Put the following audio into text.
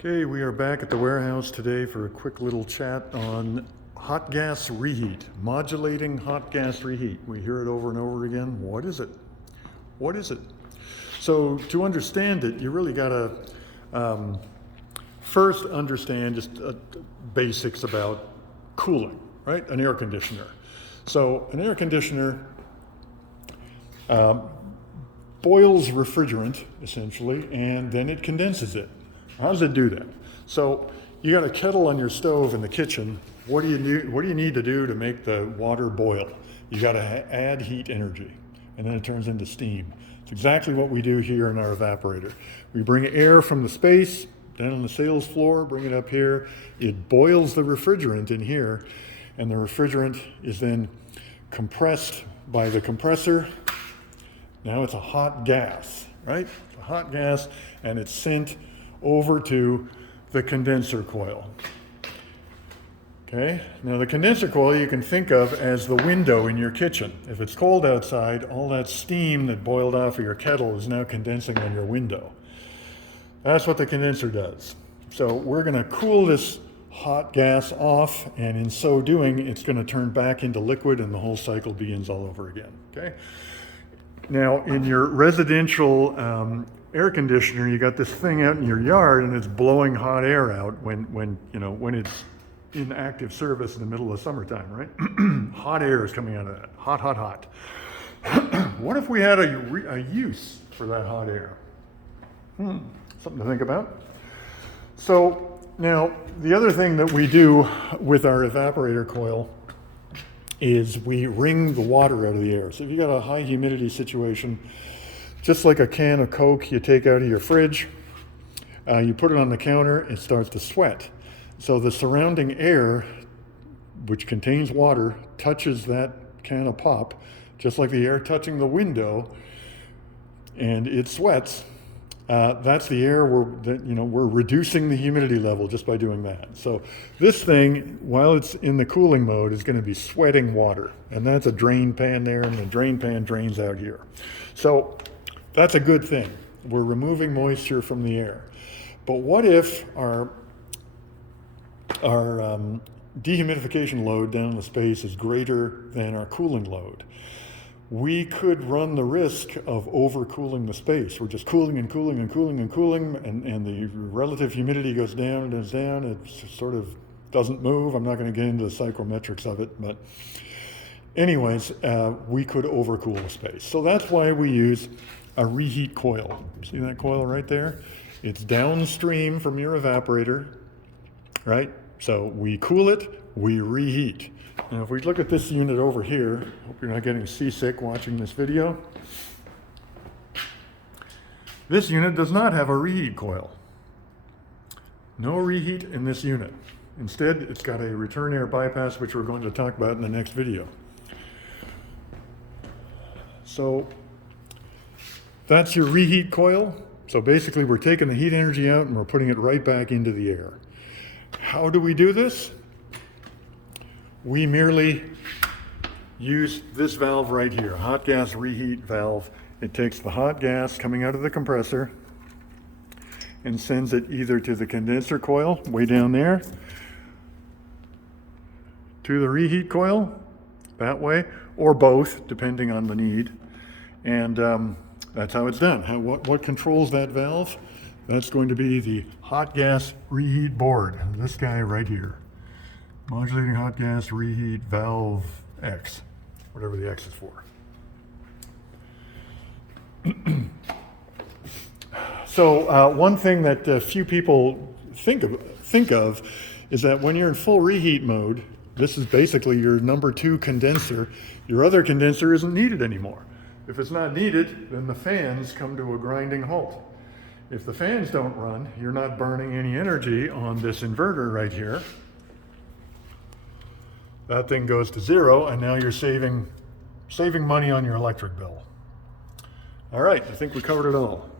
Okay, we are back at the warehouse today for a quick little chat on hot gas reheat, modulating hot gas reheat. We hear it over and over again. What is it? What is it? So to understand it, you really got to first understand just basics about cooling, right? An air conditioner. So an air conditioner boils refrigerant, essentially, and then it condenses it. How does it do that? So you got a kettle on your stove in the kitchen. What do you need to do to make the water boil? You got to add heat energy, and then it turns into steam. It's exactly what we do here in our evaporator. We bring air from the space down on the sales floor, bring it up here. It boils the refrigerant in here, and the refrigerant is then compressed by the compressor. Now it's a hot gas, right? It's a hot gas, and it's sent over to the condenser coil. Okay, now the condenser coil you can think of as the window in your kitchen. If it's cold outside, all that steam that boiled off of your kettle is now condensing on your window. That's what the condenser does. So we're going to cool this hot gas off, and in so doing, it's going to turn back into liquid, and the whole cycle begins all over again. Okay. Now, in your residential air conditioner, you got this thing out in your yard, and it's blowing hot air out when it's in active service in the middle of summertime, right? Hot air is coming out of that. Hot, hot, hot. What if we had a use for that hot air? Something to think about. So now, the other thing that we do with our evaporator coil is we wring the water out of the air. So if you got a high humidity situation, just like a can of Coke you take out of your fridge, you put it on the counter, it starts to sweat. So the surrounding air, which contains water, touches that can of pop, just like the air touching the window, and it sweats. That's the air we're reducing the humidity level just by doing that. So this thing, while it's in the cooling mode, is going to be sweating water, and that's a drain pan there, and the drain pan drains out here. So that's a good thing. We're removing moisture from the air. But what if our dehumidification load down in the space is greater than our cooling load? We could run the risk of overcooling the space. We're just cooling and cooling and cooling and cooling, and the relative humidity goes down and goes down. It sort of doesn't move. I'm not going to get into the psychrometrics of it, but anyways, we could overcool the space. So that's why we use a reheat coil. See that coil right there? It's downstream from your evaporator, right? So we cool it, we reheat. Now, if we look at this unit over here, hope you're not getting seasick watching this video. This unit does not have a reheat coil. No reheat in this unit. Instead, it's got a return air bypass, which we're going to talk about in the next video. So that's your reheat coil. So basically, we're taking the heat energy out and we're putting it right back into the air. How do we do this? We merely use this valve right here, hot gas reheat valve. It takes the hot gas coming out of the compressor and sends it either to the condenser coil way down there, to the reheat coil that way, or both, depending on the need. And that's how it's done. What controls that valve? That's going to be the hot gas reheat board, this guy right here. Modulating hot gas reheat valve X, whatever the X is for. So one thing that few people think of is that when you're in full reheat mode, this is basically your number 2 condenser. Your other condenser isn't needed anymore. If it's not needed, then the fans come to a grinding halt. If the fans don't run, you're not burning any energy on this inverter right here. That thing goes to 0, and now you're saving money on your electric bill. All right, I think we covered it all.